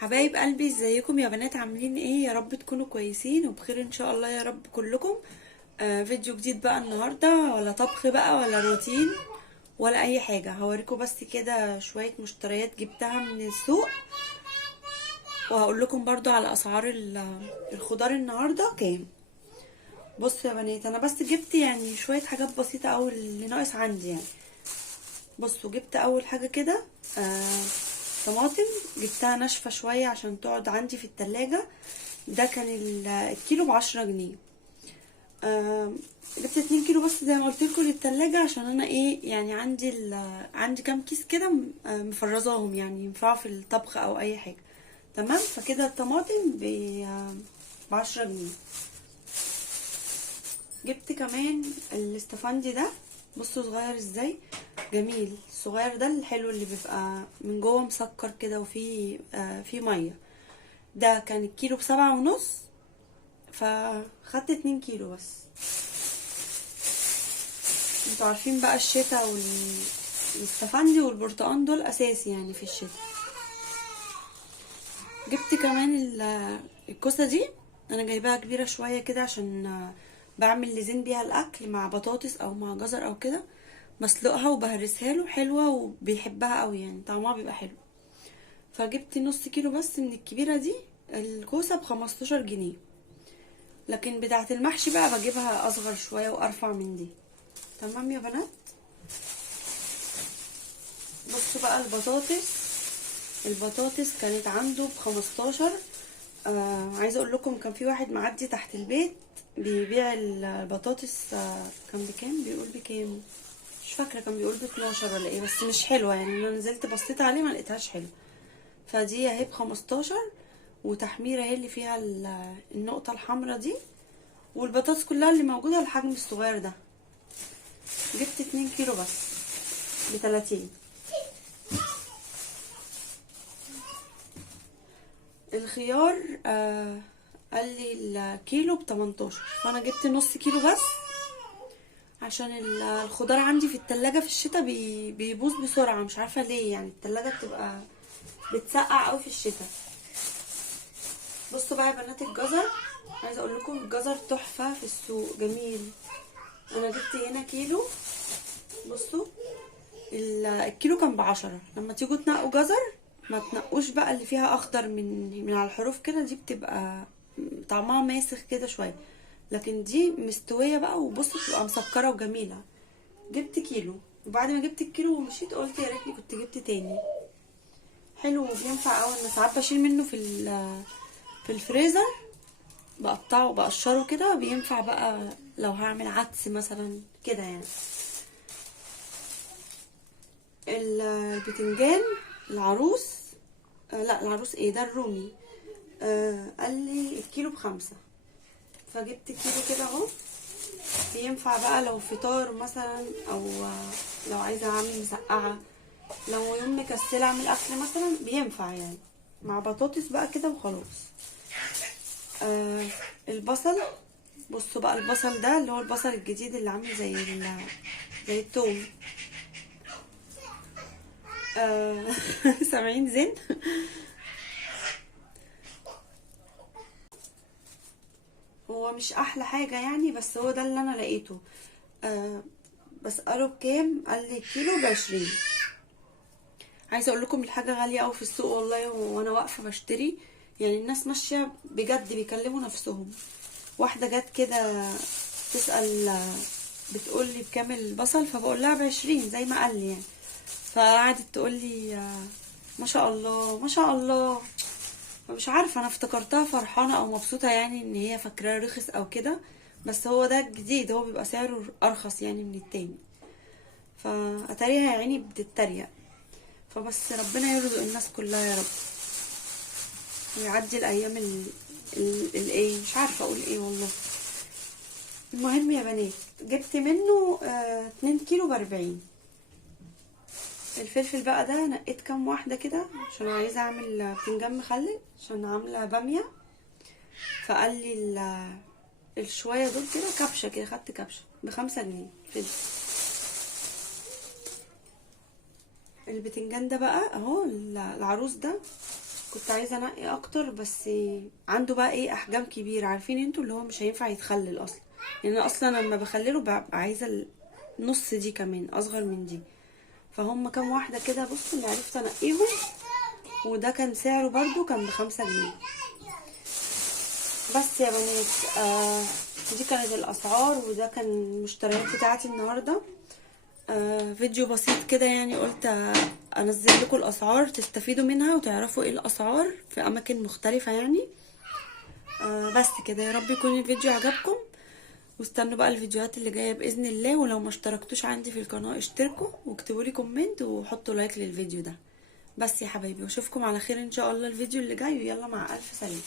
حبايب قلبي، ازيكم يا بنات؟ عاملين ايه؟ يا رب تكونوا كويسين وبخير ان شاء الله يا رب كلكم. فيديو جديد بقى النهارده، ولا طبخ بقى ولا روتين ولا اي حاجه. هوريكم بس كده شويه مشتريات جبتها من السوق، وهقول لكم برضو على اسعار الخضار النهارده كام. بصوا يا بنات، انا بس جبت يعني شويه حاجات بسيطه اوي اللي ناقص عندي يعني. بصوا، جبت اول حاجه كده طماطم، جبتها ناشفه شويه عشان تقعد عندي في التلاجة. ده كان الكيلو ب10 جنيه. جبت 2 كيلو بس زي ما قلت لكم للتلاجة، عشان انا ايه يعني عندي كام كيس كده مفرزاهم، يعني ينفعوا في الطبخ او اي حاجه. تمام، فكده الطماطم ب10 جنيه. جبت كمان الاستفندي ده، بصوا صغير ازاي، جميل. الصغير ده الحلو اللي بيبقى من جوه مسكر كده وفيه فيه ميه. ده كان الكيلو ب7.5، فخدت 2 كيلو بس. انتوا عارفين بقى الشتا والاستفندي والبرتقال دول اساسي يعني في الشتا. جبت كمان الكوسه دي، انا جايباها كبيره شويه كده عشان بعمل لزين بيها الاكل مع بطاطس او مع جزر او كده. بسلقها وبهرسها له، حلوه وبيحبها قوي يعني، طعمها بيبقى حلو. فجبت نص كيلو بس من الكبيره دي. الكوسه ب15 جنيه، لكن بتاعه المحشي بقى بجيبها اصغر شويه وارفع من دي. تمام يا بنات. بصوا بقى البطاطس كانت عنده ب15. عايزه اقول لكم كان في واحد معدي تحت البيت بيبيع البطاطس. كان بكام؟ بيقول بكام مش فاكره، كان بيقول ب12 ولا ايه، بس مش حلوه يعني. انا نزلت بصيت عليه ما لقيتهاش حلوه. فدي اهي ب15، وتحميره اهي اللي فيها النقطه الحمراء دي، والبطاطس كلها اللي موجوده الحجم الصغير ده. جبت 2 كيلو بس ب30. الخيار قال لي الكيلو ب18، فانا جبت نص كيلو بس، عشان الخضار عندي في التلاجة في الشتاء بيبوظ بسرعة، مش عارفة ليه يعني. التلاجة بتبقى بتسقع قوي في الشتاء. بصوا بقى يا بنات الجزر، عايزه اقول لكم الجزر تحفة في السوق، جميل. انا جبت هنا كيلو. بصوا الكيلو كان ب10. لما تيجوا تنقوا جزر، ما تنقوش بقى اللي فيها اخضر من على الحروف كده، دي بتبقى طعمها ماسخ كده شويه، لكن دي مستويه بقى، وبصوا بتبقى مسكره وجميله. جبت كيلو، وبعد ما جبت الكيلو ومشيت قلت يا ريتني كنت جبت تاني. حلو وبينفع قوي. انا ساعات بشيل منه في الفريزر، بقطعه وبقشره كده، بينفع بقى لو هعمل عدس مثلا كده يعني. البتنجان العروس، لا العروس ايه ده، الرومي. قال لي الكيلو ب5، فجبت كيلو كده اهو. بينفع بقى لو فطار مثلا، او لو عايزه اعمل مسقعه، لو يوم مكسله اعمل اكل مثلا، بينفع يعني مع بطاطس بقى كده وخلاص. البصل، بصوا بقى البصل ده اللي هو البصل الجديد اللي عامل زي التوم. سامعين زين؟ هو مش احلى حاجه يعني، بس هو ده اللي انا لقيته. بسأله بكام، قال لي كيلو ب20. عايزه اقول لكم الحاجه غاليه قوي في السوق والله، وانا واقفه بشتري يعني الناس ماشيه بجد بيكلموا نفسهم. واحده جت كده تسأل، بتقول لي بكام البصل، فبقول لها ب20 زي ما قال لي يعني. فقعدت تقول لي ما شاء الله ما شاء الله. فمش عارفه، انا افتكرتها فرحانه او مبسوطه يعني ان هي فاكراه رخص او كده، بس هو ده جديد، هو بيبقى سعره ارخص يعني من التاني. فاتاريها يا عيني بتتريق. فبس ربنا يرزق الناس كلها يا رب، ويعدي الايام الايه، مش عارفه اقول ايه والله. المهم يا بنات، جبت منه 2 كيلو ب40. الفلفل بقى ده نقيت كام واحده كده، عشان عايزه اعمل بتنجان مخلل، عشان عامله باميه. فقال لي الشويه دول كده كبشه كده، خدت كبشه ب5 جنيه فلفل. البتنجان ده بقى اهو العروس ده كنت عايزه انقي اكتر، بس عنده بقى ايه احجام كبيره، عارفين انتوا اللي هو مش هينفع يتخلل اصلا. يعني انا اصلا لما بخلله ببقى عايزه النص دي كمان اصغر من دي. فهم كام واحده كده بصوا اللي عرفت انقيهم. وده كان سعره برضو كان ب5 جنيه. بس يا بنات دي كانت الاسعار، وده كان المشتريات بتاعتي النهارده. فيديو بسيط كده يعني، قلت انزل لكم الاسعار تستفيدوا منها وتعرفوا ايه الاسعار في اماكن مختلفة يعني. بس كده، يا رب يكون الفيديو عجبكم، واستنوا بقى الفيديوهات اللي جاية بإذن الله. ولو ما اشتركتوش عندي في القناة اشتركوا واكتبوا لي كومنت وحطوا لايك للفيديو ده. بس يا حبايبي، واشوفكم على خير ان شاء الله الفيديو اللي جاي، ويلا مع الف سلامة.